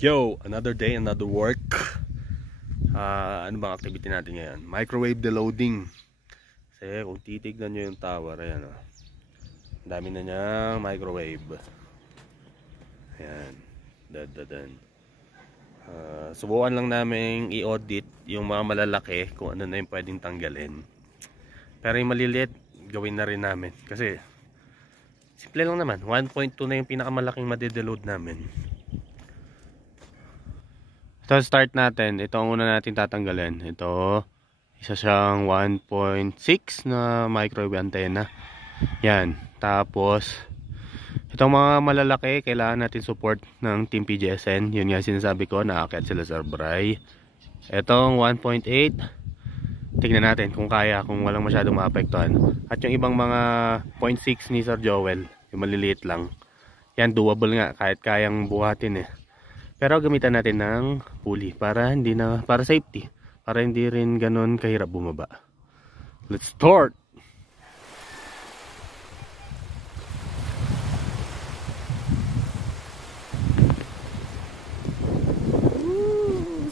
Yo, another day, another work. Ano bang activity natin ngayon? Microwave deloading. Kasi kung titignan nyo yung tower, ayan o. Dami na niyang microwave. Ayan. Subukan lang namin i-audit yung mga malalaki kung ano na yung pwedeng tanggalin. Pero yung maliliit, gawin na rin namin. Kasi simple lang naman. 1.2 na yung pinakamalaking madedeload namin. So start natin, ito ang una natin tatanggalin. Ito, isa siyang 1.6 na microwave antenna. Yan, tapos itong mga malalaki, kailangan natin support ng Team PGSN. Yun nga sinasabi ko, naakyat sila sa Bray. Itong 1.8, tignan natin kung kaya, kung walang masyadong maapektuhan. At yung ibang mga 0.6 ni Sir Joel, yung maliliit lang, yan doable nga, kahit kayang buhatin eh. Pero gamitan natin ng pulley para safety, para hindi rin ganun kahirap bumaba. Let's start.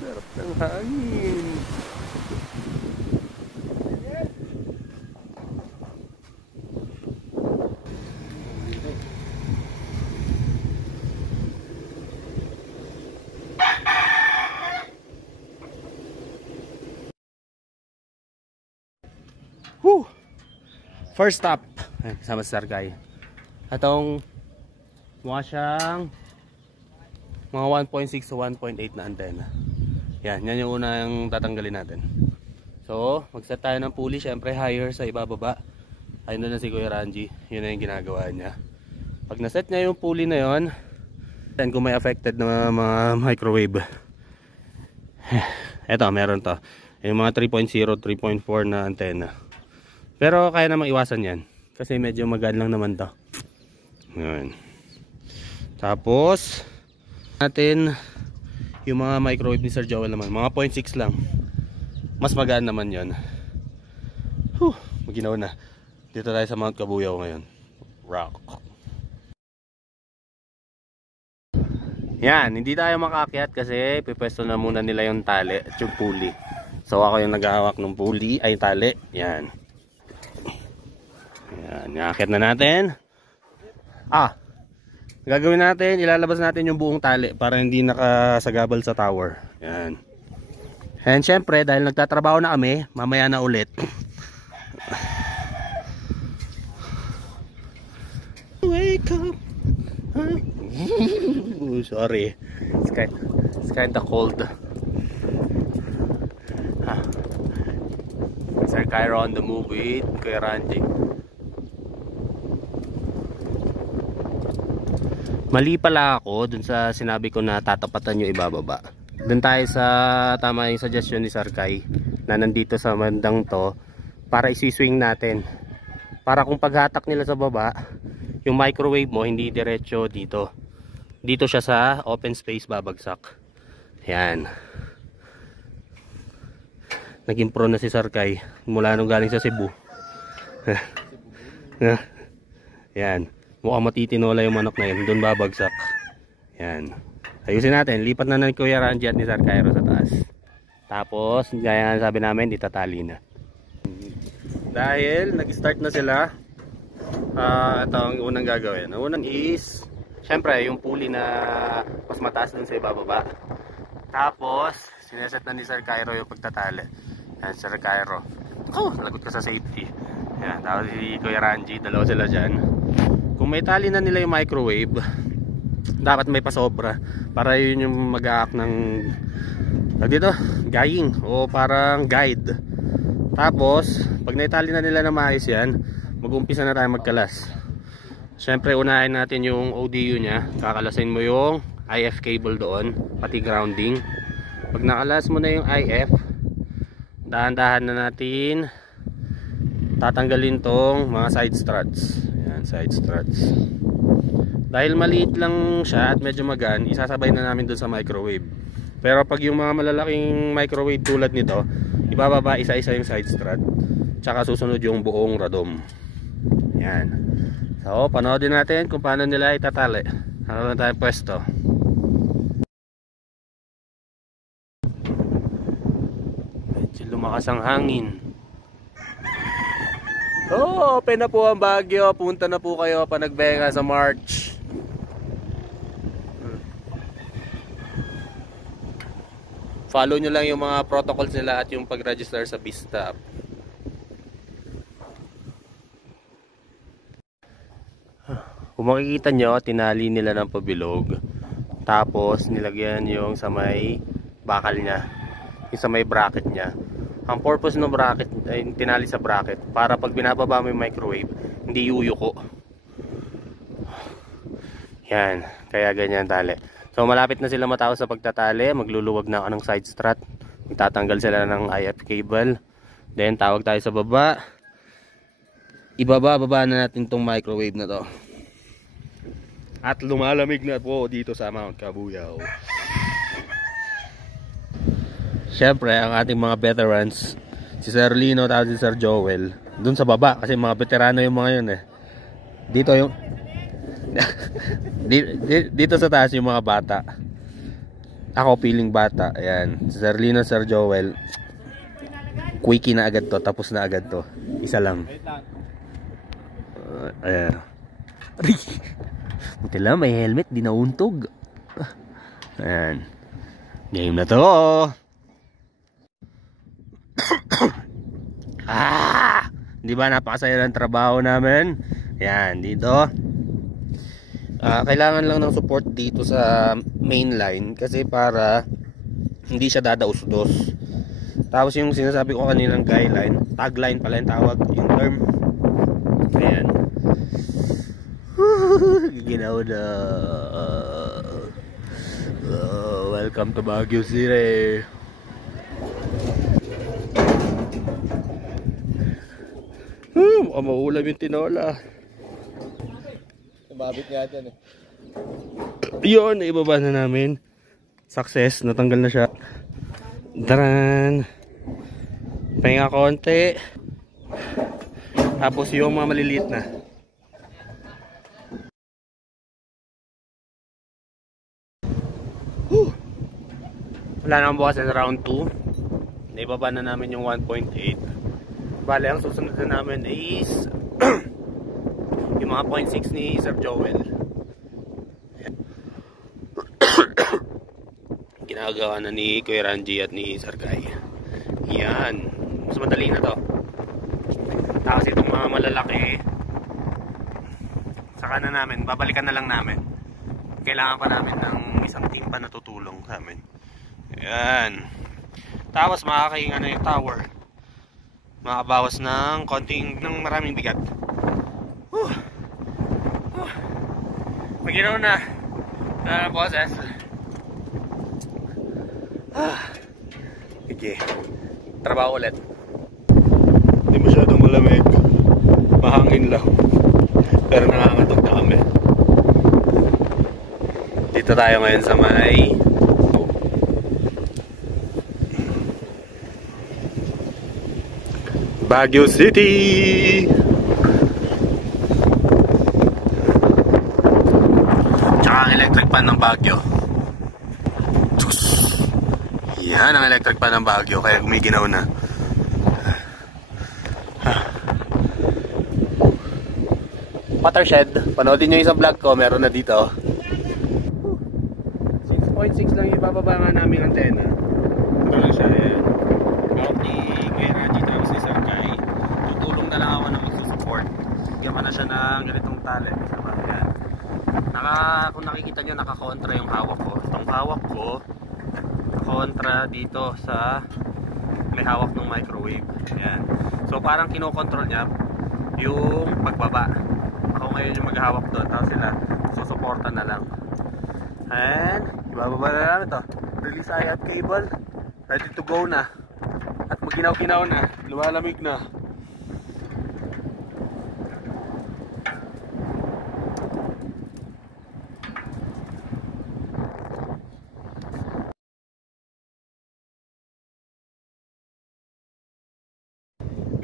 Sarap ng hangin. Woo! First stop, kasama si Sarkay. Atong mukha siyang mga 1.6 to 1.8 na antena. Yan yung unang tatanggalin natin. So, mag-set tayo ng pulley, syempre higher sa ibababa. Ayun na si Kuya Ranji, yun na yung ginagawa niya. Pag na-set niya yung pulley na yun, then kung may affected na mga microwave, eto, meron to. Yung mga 3.0, 3.4 na antena. Pero kaya namang iwasan yan. Kasi medyo magaan lang naman to. Ngayon. Tapos natin yung mga microwave ni Sir Joel naman. Mga 0.6 lang. Mas magaan naman yun. Maginaw na. Dito tayo sa Mount Kabuyaw ngayon. Rock. Yan. Hindi tayo makaakyat kasi pipwesto na muna nila yung tali at yung pulley. So ako yung naghahawak ng pulley. Ay tali. Yan. Yan, iakyat na natin. Gagawin natin, ilalabas natin yung buong tali para hindi nakasagabal sa tower. Yan. And syempre, dahil nagtatrabaho na kami, mamaya na ulit. Wake up. Sorry. It's kinda cold. Sir Cairo on the move with Kuya Ranji. Mali pala ako dun sa sinabi ko na tatapatan yung ibababa. Dun tayo sa tama yung suggestion ni Sir Kai na nandito sa bandang to para isi-swing natin. Para kung paghatak nila sa baba, yung microwave mo hindi diretso dito. Dito siya sa open space babagsak. Yan. Naging pro na si Sir Kai mula nung galing sa Cebu. Yan. Mukhang matitinola yung manok na yun. Doon babagsak. Yan. Ayusin natin. Lipat na ng Kuya Ranji at ni Sir Cairo sa taas. Tapos, gaya nga sabi namin, itatali na. Dahil nag-start na sila, ito ang unang gagawin. Ang unang is, syempre, yung pulley na mas mataas dun sa ibababa. Tapos, sineset na ni Sir Cairo yung pagtatali. Yan, Sir Cairo. Lagot ka sa safety. Yan, tapos si Kuya Ranji, dalawa sila dyan. Kung may tali na nila yung microwave, dapat may pasobra para yun yung mag-aak ng dito, guying o parang guide. Tapos pag naitali na nila na maayos yan, mag-umpisa na tayo magkalas. Syempre unahin natin yung ODU nya, kakalasin mo yung IF cable doon, pati grounding. Pag nakalas mo na yung IF, dahan-dahan na natin tatanggalin tong mga side struts. Side struts. Dahil maliit lang siya at medyo magaan, isasabay na namin dun sa microwave. Pero pag yung mga malalaking microwave tulad nito, ibababa isa-isa yung side strut, tsaka susunod yung buong radom. Yan. So, panoodin natin kung paano nila itatali. Ano lang tayong pwesto. Lakas ang hangin. Oh, open na po ang Baguio. Punta na po kayo pa nagbenga sa March. Follow nyo lang yung mga protocols nila at yung pag-register sa BizStop. Kung makikita nyo, tinali nila ng pabilog. Tapos nilagyan yung sa may bakal niya, yung sa may bracket niya. Ang purpose ng bracket ay tinali sa bracket para pag binababa mo yung microwave, hindi yuyuko. Yan, kaya ganyan tali. So malapit na sila matapos sa pagtatali, magluluwag na ng side strut. Magtatanggal sila ng IF cable. Then tawag tayo sa baba. Ibaba na natin tong microwave na to. At lumalamig na po dito sa Mount Cabuyao. Siyempre, ang ating mga veterans, si Sir Lino at si Sir Joel, dun sa baba, kasi mga veterano yung mga yun eh. Dito yung dito sa taas yung mga bata. Ako piling bata. Ayan, si Sir Lino, Sir Joel, quickie na agad to, tapos na agad to. Isa lang. Ayan. Buti lang, may helmet, di nauntog. Ayan. Game na to. Di ba napakasaya ng trabaho namin? Ayan, dito. Kailangan lang ng support dito sa main line kasi para hindi siya dadaus-dos. Tapos yung sinasabi ko kaninang guideline, tagline pala yung tawag, yung term. Ayan. Ginaw na. Welcome to Baguio City. Mukhang maulam yung tinola. Mabit nga dyan eh. Yun, ibaba na namin. Success, natanggal na siya. Daran. Pahinga konti. Tapos yung mga maliliit na. Wala naman bukas sa round 2. Naibaba na namin yung 1.8. Bale, ang susunod na namin is yung mga 0.6 ni Sir Joel. Ginagawa na ni Kuya Ranji at ni Sir Kai. Yan. Mas madali na to. Tapos itong mga malalaki, saka na namin, babalikan na lang namin. Kailangan pa namin ng isang team pa na tutulong sa amin. Yan. Tapos makakahinga na yung tower. Makabawas ng maraming bigat. Maginaw na. Na boses. Okay. Trabaho ulit. Hindi masyadong malamig. Mahangin lang. Pero nangangatog na kami. Dito tayo ngayon sa may Baguio City. Tsaka ang electric pan ng Baguio. Yan ang electric pan ng Baguio, kaya gumiginaw na. Watershed, panoodin nyo yung sa vlog ko, meron na dito. 6.6 lang yung ibababa nga namin antena. Ito lang siya eh. Out ni Kuya Raji tapos si Sir Kai. Tutulong na lang ako na magsusupport. Bigyan pa na siya ng ganitong tali. Yan. Kung nakikita nyo, nakakontra yung hawak ko. Itong hawak ko kontra dito sa may hawak ng microwave. Yan. So parang kinokontrol niya yung pagbaba. Ako ngayon yung maghahawak doon, tapos sila susuporta na lang. And ibababa na lang ito. Release IF cable. Ready to go na. At maginaw-ginaw na. Lumalamig na.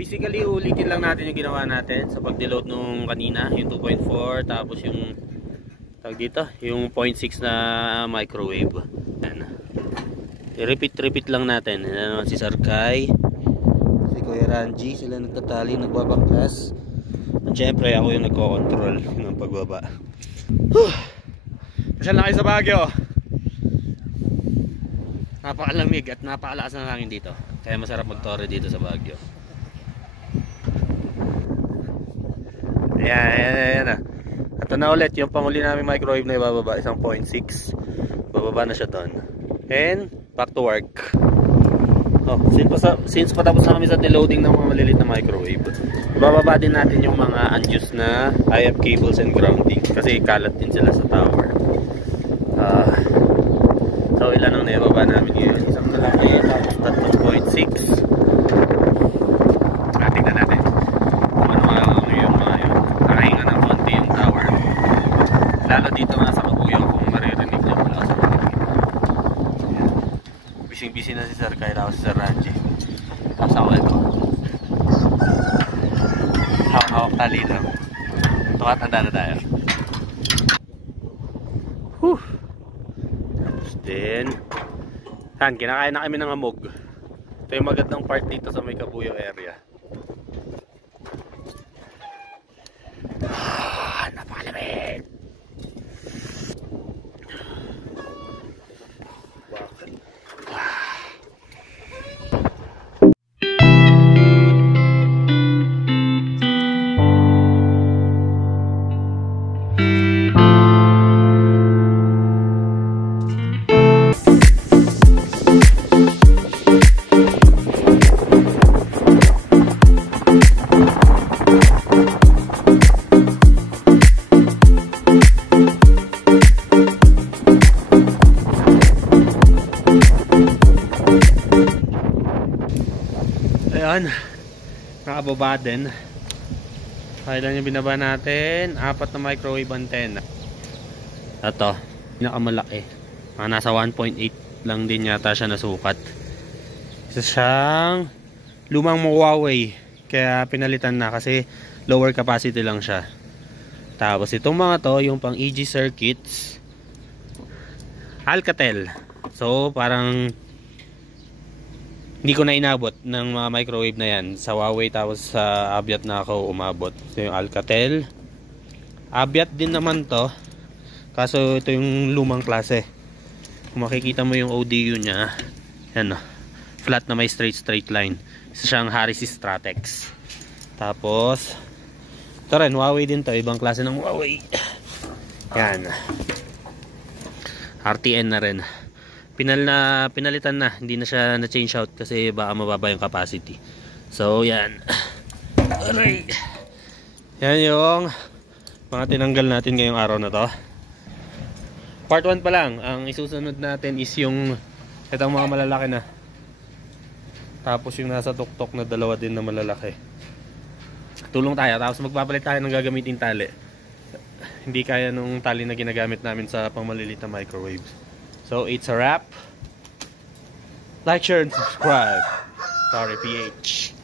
Basically, ulitin lang natin yung ginawa natin sa pag-deload nung kanina, yung 2.4, tapos yung tag dito, yung 0.6 na microwave. Yan. I-repeat lang natin. Yan naman si Sir Kai. Kuya Ranji. Sila nagtatali, nagbabangkas. At syempre ako yung nagko-control ng pagbaba. Masyal na kayo sa Baguio. Napakalamig at napakalakas ng hangin dito. Kaya masarap mag-tore dito sa Baguio. Ayan. Ito na ulit yung panguli namin microwave na ibababa. 1.6. Bababa na siya doon. And back to work. Since patapos na kami sa deloading ng mga maliliit na microwave, bababa din natin yung mga unused na IF cables and grounding kasi kalat din sila sa tower. So ilan ang naibaba namin ngayon? Isang malaki, tapos 3.6. Tingnan natin kung ano yung mga yun. Nakahinga ng konti yung tower, lalo dito nga sa Kabuyaw kung maririnig niya mula sa mga. Busy na si Sir Kyle ako si Sir Ranji. Tapos ako ito. Hawak tali lang. Tukatanda na tayo. Tapos din kinakain na kami ng amog. Ito yung magandang part dito sa may Kabuyaw area. Napakalamig. Ayan, nakababa din. Kailan yung binaba natin? 4 na microwave antenna. Ito, pinakamalaki. Mga nasa 1.8 lang din yata siya nasukat. Isa siyang lumang Huawei, kaya pinalitan na kasi lower capacity lang siya. Tapos itong mga to, yung pang EG circuits, Alcatel. So parang hindi ko na inabot ng mga microwave na yan sa Huawei, tapos sa Aviat na ako umabot. So yung Alcatel, Aviat din naman to, kaso ito yung lumang klase. Kung makikita mo yung ODU nya, yan, flat na may straight line. Isa siyang Harris Stratex. Tapos ito rin, Huawei din to, ibang klase ng Huawei. Yan, RTN na rin. Pinalitan na, hindi na siya na change out kasi baka mababa yung capacity. So yan. Aray. Yan yung mga tinanggal natin ngayong araw na to. Part 1 pa lang. Ang isusunod natin is yung itong mga malalaki na. Tapos yung nasa tuktok na dalawa din na malalaki. Tulong tayo, tapos magpapalit tayo ng gagamitin tali. Hindi kaya nung tali na ginagamit namin sa pangmaliliit na microwave. So it's a wrap. Like, share, and subscribe. Sorry, PH.